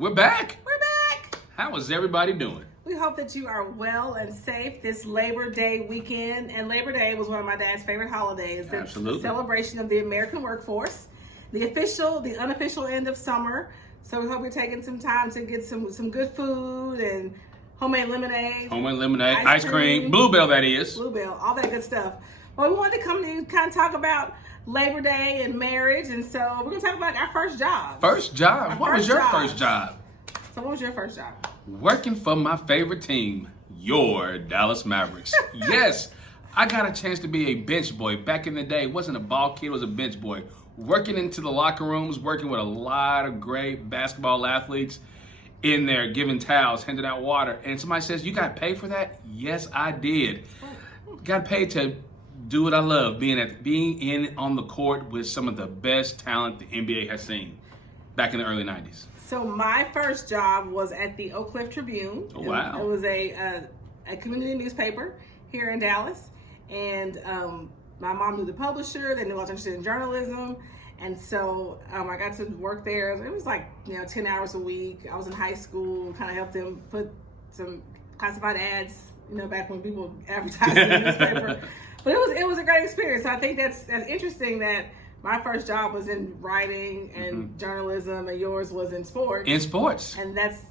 We're back. We're back. How is everybody doing? We hope that you are well and safe this Labor Day weekend. And Labor Day was one of my dad's favorite holidays. It's Absolutely. a celebration of the American workforce, the unofficial end of summer. So we hope you're taking some time to get some good food and homemade lemonade. Ice cream, Bluebell that is. Bluebell, all that good stuff. Well, we wanted to come to you and kind of talk about Labor Day and marriage, and so we're going to talk about our first job. First job? What was your first job? So what was your first job? Working for my favorite team, your Dallas Mavericks. Yes, I got a chance to be a bench boy. Back in the day, wasn't a ball kid, was a bench boy. Working into the locker rooms, working with a lot of great basketball athletes in there, giving towels, handing out water. And somebody says, you got paid for that? Yes, I did. Got paid to do what I love, being in on the court with some of the best talent the NBA has seen back in the early 90s. So my first job was at the Oak Cliff Tribune. Oh, wow. It was a community newspaper here in Dallas. And my mom knew the publisher. They knew I was interested in journalism. And so I got to work there. It was like, 10 hours a week. I was in high school, kind of helped them put some classified ads, back when people advertised in the newspaper. But it was a great experience. So I think that's interesting that my first job was in writing and journalism, and yours was in sports. In sports. And that's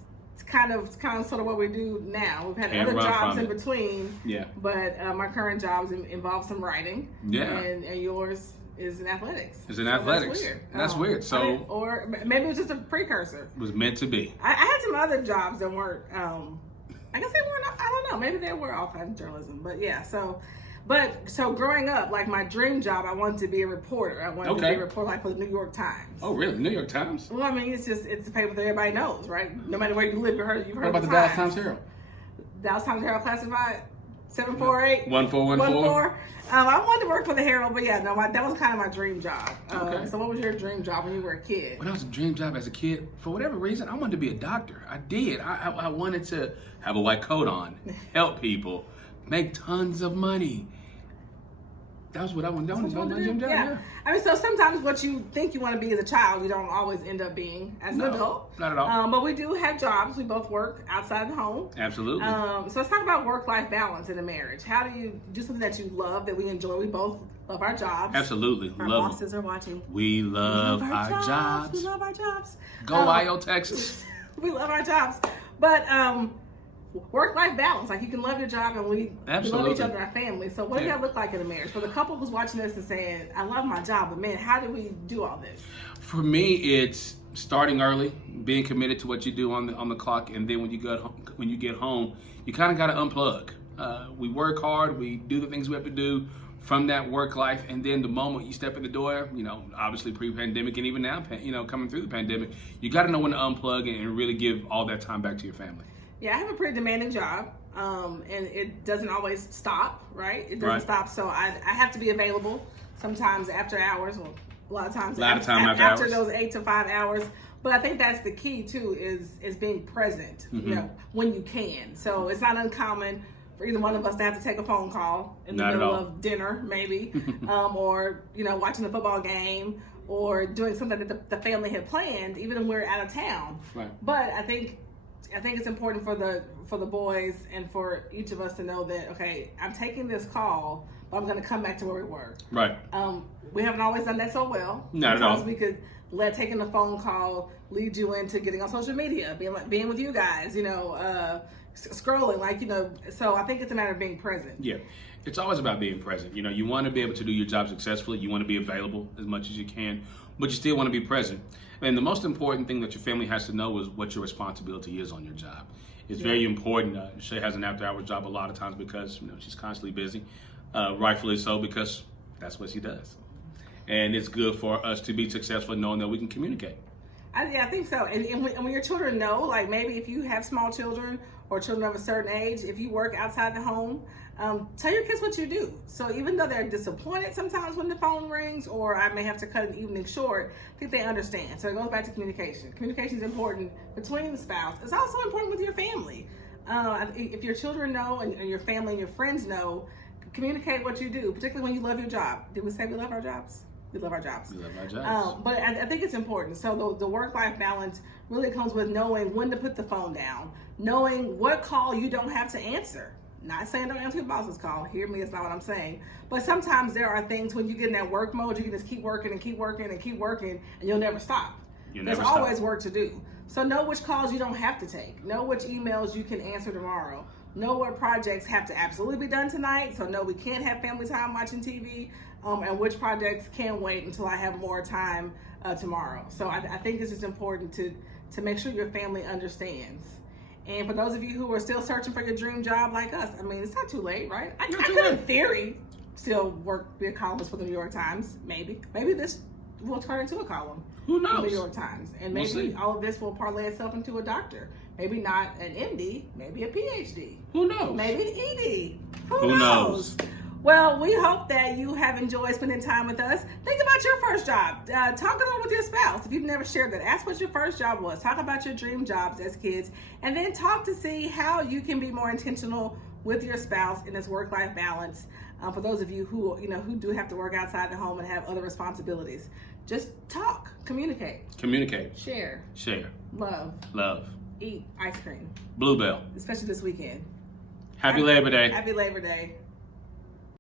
kind of sort of what we do now. We've had other jobs in between. Yeah. But my current jobs involve some writing. Yeah. And yours is in athletics. It's in athletics. That's weird. That's weird. So or maybe it was just a precursor. It was meant to be. I had some other jobs that weren't. I guess they weren't. I don't know. Maybe they were all kinds of journalism. But yeah. So growing up, like my dream job, I wanted to be a reporter. I wanted to be a reporter, like for the New York Times. Oh, really? New York Times? Well, I mean, it's a paper that everybody knows, right? No matter where you live, you've heard. What about the Dallas Times Herald? Dallas Times Herald classified 748 1414. I wanted to work for the Herald, but yeah, no, that was kind of my dream job. So what was your dream job when you were a kid? When I was a dream job as a kid, for whatever reason, I wanted to be a doctor. I did. I wanted to have a white coat on, help people, make tons of money. That was what I wanted to do. Yeah. I mean, so sometimes what you think you want to be as a child, you don't always end up being as an adult. Not at all. But we do have jobs. We both work outside the home. Absolutely. So let's talk about work-life balance in a marriage. How do you do something that you love, that we enjoy? We both love our jobs. Absolutely. Our bosses are watching. We love our jobs. We love our jobs. Go IO Texas. We love our jobs. But work-life balance, like you can love your job and we love each other and our family. So what does that look like in a marriage? For the couple who's watching this and saying, I love my job, but man, how do we do all this? For me, it's starting early, being committed to what you do on the clock, and then when you get home, you kind of got to unplug. We work hard, we do the things we have to do from that work life, and then the moment you step in the door, obviously pre-pandemic and even now, coming through the pandemic, you got to know when to unplug and really give all that time back to your family. Yeah, I have a pretty demanding job, and it doesn't always stop, right? It doesn't stop, so I have to be available sometimes after hours, well, a lot of times after those 8 to 5 hours. But I think that's the key too, is being present, when you can. So it's not uncommon for either one of us to have to take a phone call in the middle of dinner, maybe, or watching a football game, or doing something that the family had planned, even when we're out of town. Right. But I think it's important for the boys and for each of us to know that, okay, I'm taking this call, but I'm going to come back to where we were. Right. We haven't always done that so well. Not at all. Sometimes we could let taking a phone call lead you into getting on social media, being with you guys, scrolling, So I think it's a matter of being present. Yeah. It's always about being present. You want to be able to do your job successfully. You want to be available as much as you can, but you still want to be present. And the most important thing that your family has to know is what your responsibility is on your job. It's very important. Shay has an after-hours job a lot of times because she's constantly busy, rightfully so, because that's what she does. And it's good for us to be successful knowing that we can communicate. I think so. And when your children know, like maybe if you have small children or children of a certain age, if you work outside the home, tell your kids what you do. So even though they're disappointed sometimes when the phone rings, or I may have to cut an evening short, I think they understand. So it goes back to communication. Communication is important between the spouse. It's also important with your family. If your children know and your family and your friends know, communicate what you do, particularly when you love your job. Did we say we love our jobs? We love our jobs. We love our jobs. But I think it's important. So the work-life balance really comes with knowing when to put the phone down, knowing what call you don't have to answer. Not saying don't answer your boss's call. Hear me, it's not what I'm saying. But sometimes there are things when you get in that work mode, you can just keep working and keep working and keep working, and you'll never stop. There's always work to do. So know which calls you don't have to take. Know which emails you can answer tomorrow. Know what projects have to absolutely be done tonight. So know we can't have family time watching TV, and which projects can wait until I have more time tomorrow. So I think it's just important to make sure your family understands. And for those of you who are still searching for your dream job like us, I mean, it's not too late, right? I could, in theory, still be a columnist for the New York Times, maybe. Maybe this will turn into a column. Who knows? For the New York Times. And maybe all of this will parlay itself into a doctor. Maybe not an MD, maybe a PhD. Who knows? Maybe an ED. Who knows? Well, we hope that you have enjoyed spending time with us. Think about your first job. Talk it over with your spouse. If you've never shared that, ask what your first job was. Talk about your dream jobs as kids, and then talk to see how you can be more intentional with your spouse in this work-life balance. For those of you who do have to work outside the home and have other responsibilities, just talk, communicate, share, love, eat ice cream, Bluebell. especially this weekend. Happy Labor Day. Happy Labor Day.